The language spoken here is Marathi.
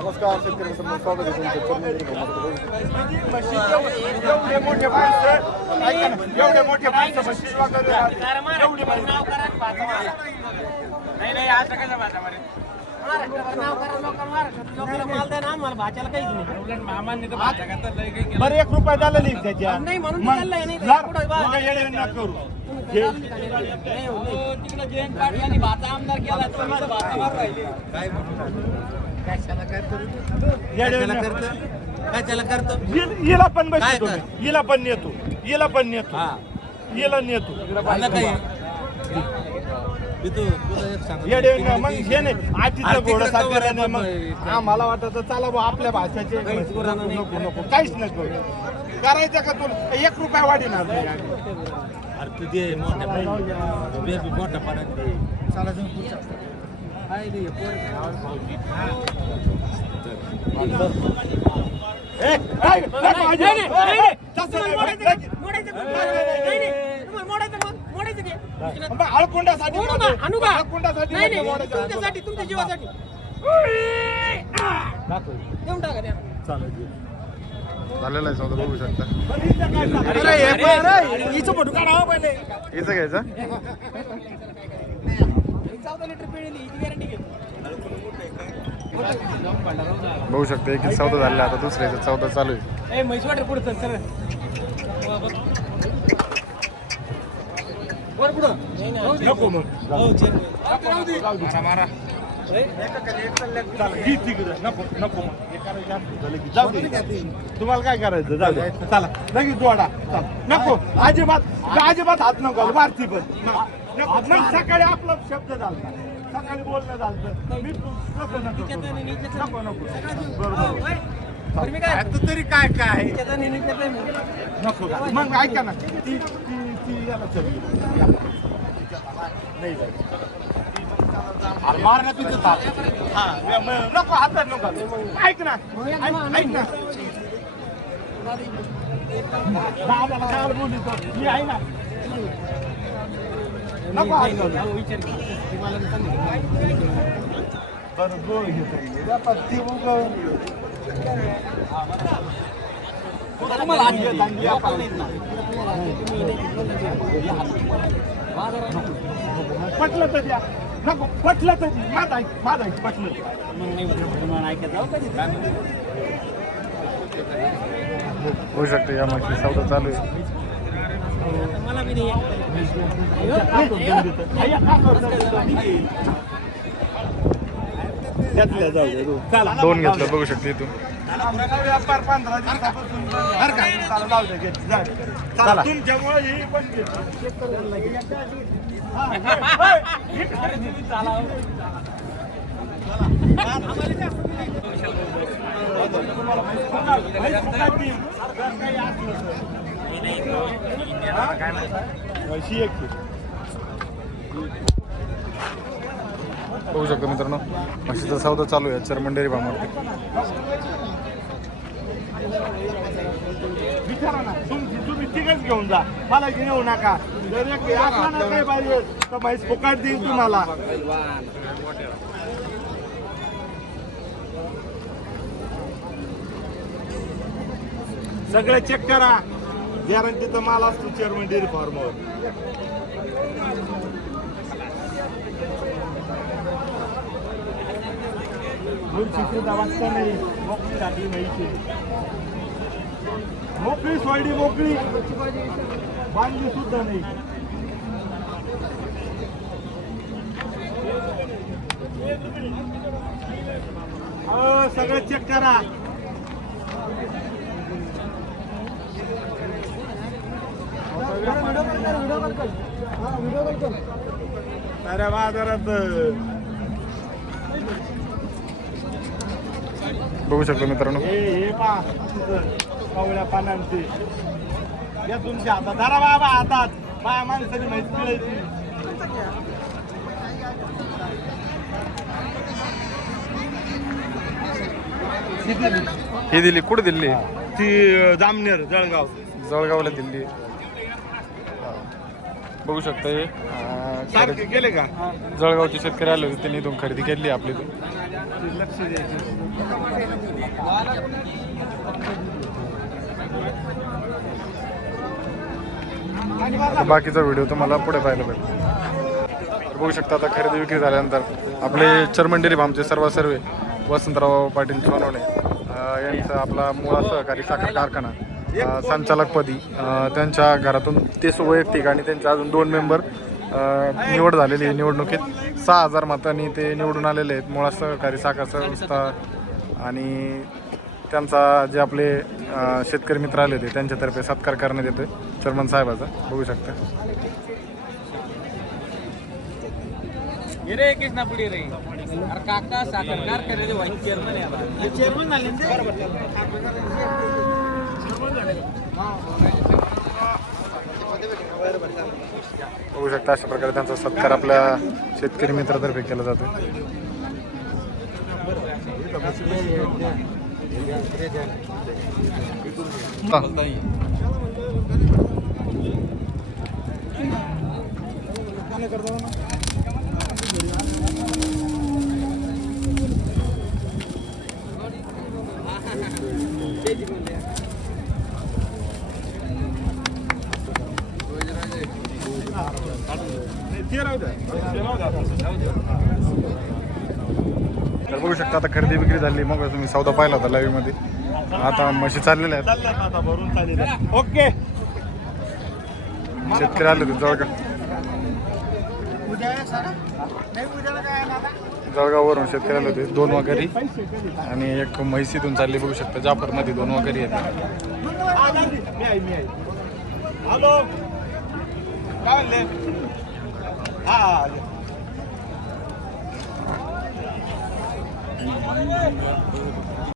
नमस्कार शेतकरी मित्रांनो, स्वागत आहे तुमचं चर्मनगिरी एवढे मोठे माणसं ऐका ना, एवढे मोठे माणसं म्हशी वगैरे एवढी नाही नाही आज सकाळच्या भाषामध्ये बरं 1 रुपया झालं नाही त्याच्या नाही म्हणून मग चाललंय, नाही तर जर पुढं बा- मग येडे न करू तिकडे जयंत पाटील यांनी भाचा आमदार केला तर माझा भाचा मारून राहिले हिला पण बसतो हिला पण नेतो हिला पण नेतो हिला नेतो येडे न मग हे नाही आजीचं घोडं साधलेलं नाही मग आम्हाला वाटत चला बा आपल्या भाषाचे नको नको काहीच नको करायचं का तुला 1 रुपया वाढीणार नाही अरे तू दे मोठा पाण्यात दे अळकुंडासाठी तुमच्यासाठी तुमच्या जीवासाठी देऊन टाका द्या. झालेला आहे सौदा बघू शकता. हिचं फोटो काढावं पहिले हिचं घ्यायचं 14 लिटर पिळली ही गॅरंटी घेतो. बघू शकता. एक सौदा झालेला आता दुसऱ्याचा सौदा चालू आहे. ए म्हैस वाटर पुढे चल वर पुढं नको मग मारा घे तिकडं नको नको मग जाऊ दे. तुम्हाला काय करायचं जाऊ दे चला लगेच जोडा चला नको अजिबात हात नको मारती पण नको. मग सकाळी आपला शब्द झाला सकाळी बोलणं झालं मी नको नको नको नको बरोबर तू तरी काय काय काय नको मग ऐका ना ती याला चल नाही मारण्यात तिथं नको हातात नको ऐक ना ऐक ना दादाला बोलतो मी आहे ना नको हात बरं गोळ घेतो ती पटलं तर द्या नको पटलं तर माझा पटलं होऊ शकतं या मागची सौदा चालू आहे. मला बी नाही त्यातल्या जाऊ दे चला 2 घेतलं बघू शकता इथून. व्यापार 15 दिवसापासून जाऊ दे चला तुमच्यामुळे ही पण बघू शकतो मित्रांनो म्हशीचा सौदा चालू आहे चर्मन डेअरी फार्मवर. विचारा ना तुम्ही तिकच घेऊन जा मला घेऊ नका जर एक असला ना काही पाहिजे तर म्हैस फुकाट देईल तुम्हाला. सगळं चेक करा गॅरंटीचा माल असतो चेअरमन डेअरी फार्मवर. सुद्धा वाचता नाही मोकळी टाकली नाही मोकळी सोडली मोकळी बांधली सुद्धा नाही. सगळं चेक करा. अरे बाजारात बघू शकतो मित्रांनो. हे पा कवळ्या पानांचे या तुमच्या हातात धरा बाबा हातात बाया माणसाची माहिती मिळायची. ही दिली कुठे दिली? ती जामनेर जळगावला दिली. बघू शकता हे सारखे गेले का जळगावचे शेतकरी आले होते त्यांनी इथून खरेदी केली आपली इथून. लक्ष द्यायचं. आता बाकीचा व्हिडिओ तुम्हाला पुढे पाहायला भेटेल. बघू शकता आता खरेदी विक्री झाल्यानंतर आपले चर्मन डेअरी फार्मचे सर्व वसंतराव पाटील सोनवणे यांचा आपला मुळा सहकारी साखर कारखाना संचालकपदी त्यांच्या घरातून 30 वैयक्तिक आणि त्यांचे अजून 2 मेंबर निवड झालेली आहे. निवडणुकीत 6000 मतांनी ते निवडून आलेले आहेत. मुळा सहकारी साखर संस्था आणि त्यांचा जे आपले शेतकरी मित्र आले होते त्यांच्यातर्फे सत्कार करण्यात येतोय चर्मन साहेबाचा. बघू शकता. रे कृष्णा पुढे रे अरे काका साखर कारखान्याचे व्हाईस चेअरमन आहे आता. चेअरमन झाले बघू शकता अशा प्रकारे त्यांचा सत्कार आपल्या शेतकरी मित्रातर्फे केला जातो. तर बघू शकता आता खरेदी विक्री झाली. मग तुम्ही सौदा पाहिला होता लाईव्ह मध्ये. आता म्हशी चाललेल्या आहेत. चाललं ना आता भरून चालेल. ओके. शेतकरी आले होते जळगाववरून शेतकरी आले होते. 2 वगैरे आणि एक म्हैसीतून चालली. बघू शकता जाफरमध्ये 2 वगैरे आहेत. मी आहे. हॅलो काय म्हणले? हा